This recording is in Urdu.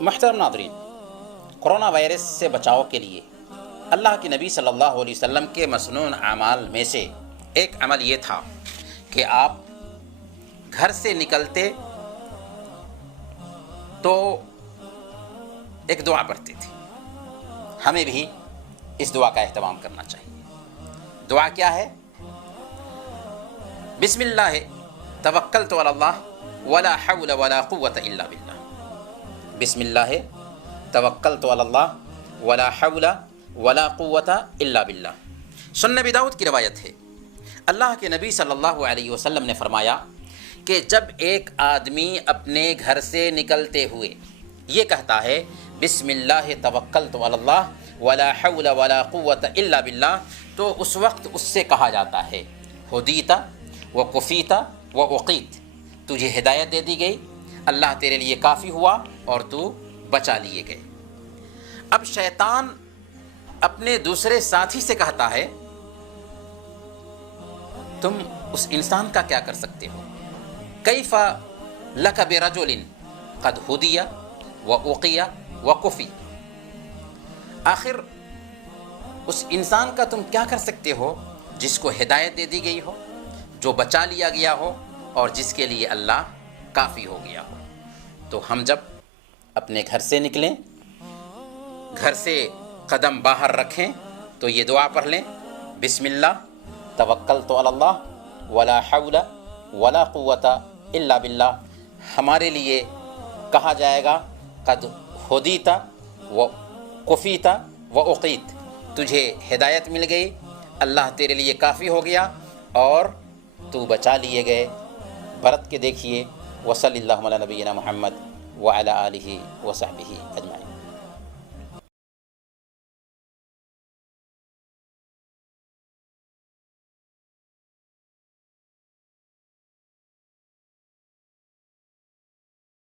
محترم ناظرین، کرونا وائرس سے بچاؤ کے لیے اللہ کے نبی صلی اللہ علیہ وسلم کے مسنون اعمال میں سے ایک عمل یہ تھا کہ آپ گھر سے نکلتے تو ایک دعا پڑھتے تھے۔ ہمیں بھی اس دعا کا اہتمام کرنا چاہیے۔ دعا کیا ہے؟ بسم اللہ توکلت علی اللہ ولا حول ولا قوت الا باللہ۔ بسم اللہ توکلت علی اللہ ولا حول ولا قوت الا باللہ۔ سنن ابی داؤد کی روایت ہے، اللہ کے نبی صلی اللہ علیہ وسلم نے فرمایا کہ جب ایک آدمی اپنے گھر سے نکلتے ہوئے یہ کہتا ہے بسم اللہ توکلت علی اللہ ولا حول ولا قوت الا باللہ، تو اس وقت اس سے کہا جاتا ہے ہدیت و کفیت و عقیت، تجھے ہدایت دے دی گئی، اللہ تیرے لیے کافی ہوا اور تو بچا لیے گئے۔ اب شیطان اپنے دوسرے ساتھی سے کہتا ہے تم اس انسان کا کیا کر سکتے ہو؟ کیف لک برجل قد ہدی و عقی و کفی، آخر اس انسان کا تم کیا کر سکتے ہو جس کو ہدایت دے دی گئی ہو، جو بچا لیا گیا ہو اور جس کے لیے اللہ کافی ہو گیا ہو۔ تو ہم جب اپنے گھر سے نکلیں، گھر سے قدم باہر رکھیں تو یہ دعا پڑھ لیں، بسم اللہ توکلت علی اللہ ولا حول ولا قوت الا باللہ۔ ہمارے لیے کہا جائے گا قد ہدیت و کفیت و عقیت، تجھے ہدایت مل گئی، اللہ تیرے لیے کافی ہو گیا اور تو بچا لیے گئے۔ برت کے دیکھیے۔ وصلی اللہ علی نبینا محمد وعلی آلہ وصحبہ اجمعین۔